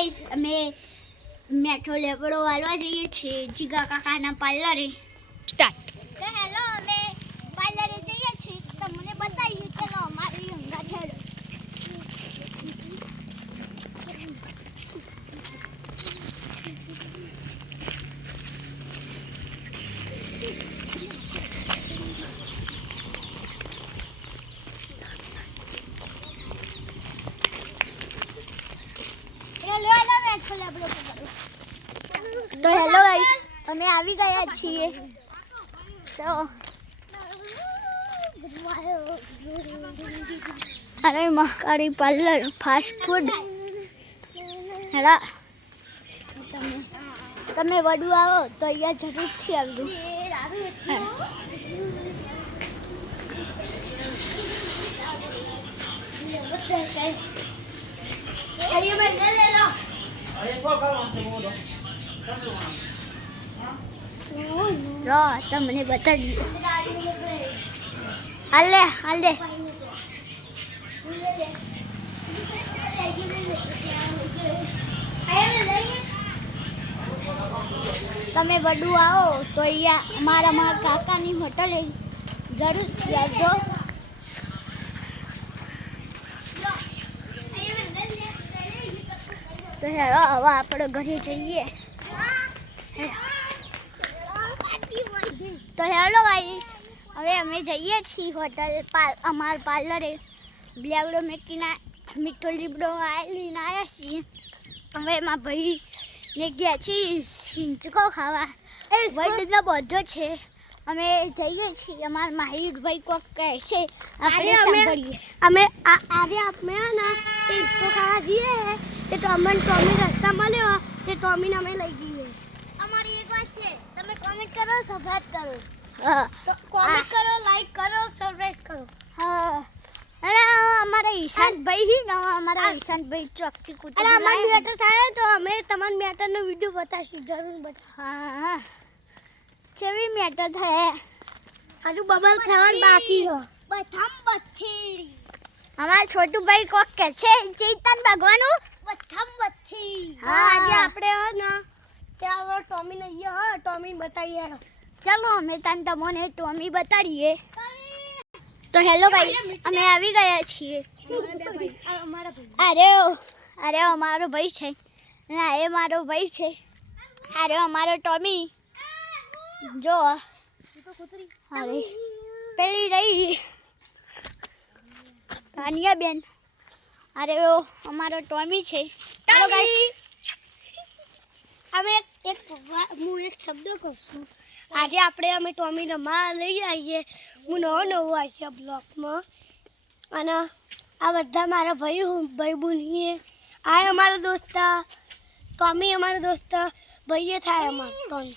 guys અમે મેઠો લેબડો વાળવા જઈએ છીએ જીગા કાકાના પાર્લરે સ્ટાર્ટ તો હેલો અમે પાર્લરે જઈએ છીએ તમને બતાવીએ ચલો અમારી હંગા હેડો तो हेलो गाइस हमें આવી ગયા છીએ તો અરે મહાકાળી પાર્લર ફાસ્ટ ફૂડ હેલા તમે વડુ આવો તો અહીંયા જરૂરથી આવજો रो તમને બતાડી હાલે હાલે તમે વડુ આવો તો અહીંયા મારા કાકાની હોટલે જરૂરથી આવજો તો હેલો હવે આપણે ઘરે જઈએ તો હેલો ગાઈસ હવે અમે જઈએ છીએ હોટલ અમાર પાર્લરે બ્લેવડો મેકીના મીઠો લીબડો લઈને આવ્યા છીએ હવે એમાં ભાઈ ને ગયા છીએ સિંચકો ખાવા વડનો બધો છે અમે જઈએ છીએ અમારા માહિરભાઈ કોક કહે છે આપણે સાંભળીએ અમે આજે આપણે ના સિંચકો ખાવા જઈએ તે ટોમી રસ્તા મળ્યો તે ટોમીને અમે લઈ જઈએ અમારી એક વાત છે તમે કોમેન્ટ કરો સબસ્ક્રાઇબ કરો તો કોમેન્ટ કરો લાઈક કરો સબસ્ક્રાઇબ કરો હા અને અમારા ઈશાનભાઈ હી ને અમારા ઈશાનભાઈ ચોકથી કૂતરા અને અમાર મેટર થાય તો અમે તમાર મેટરનો વિડિયો બતાવીશું જરૂર બતા હા ચેવી મેટર થાય હજુ બબલ ખાવાનું બાકી છે બથમ બથી અમાર છોટુ ભાઈ કોક કે છે ચેતન ભગવાનું બથમ બથી હા આજે આપણે ને ત્યાં ટોમી ને હા ટોમી બતાવીએ ચલો અમે તમને ટોમી બતાડીએ તો હેલો ગાઈસ અમે આવી ગયા છીએ અરે અમારો ભાઈ છે ના એ મારો ભાઈ છે અરે અમારો ટોમી જો અરે પેલી રહી તાનિયા બેન અરે અમારો ટોમી છે ચાલો ગાઈસ અમે હું એક શબ્દ કહું છું આજે અમે ટોમી રમવા લઈ આવીએ હું નવો આવશે બ્લોકમાં અને આ બધા મારા ભાઈ બોલીએ આ અમારો દોસ્ત ટોમી અમારો દોસ્ત ભાઈએ થાય અમારો ટોમી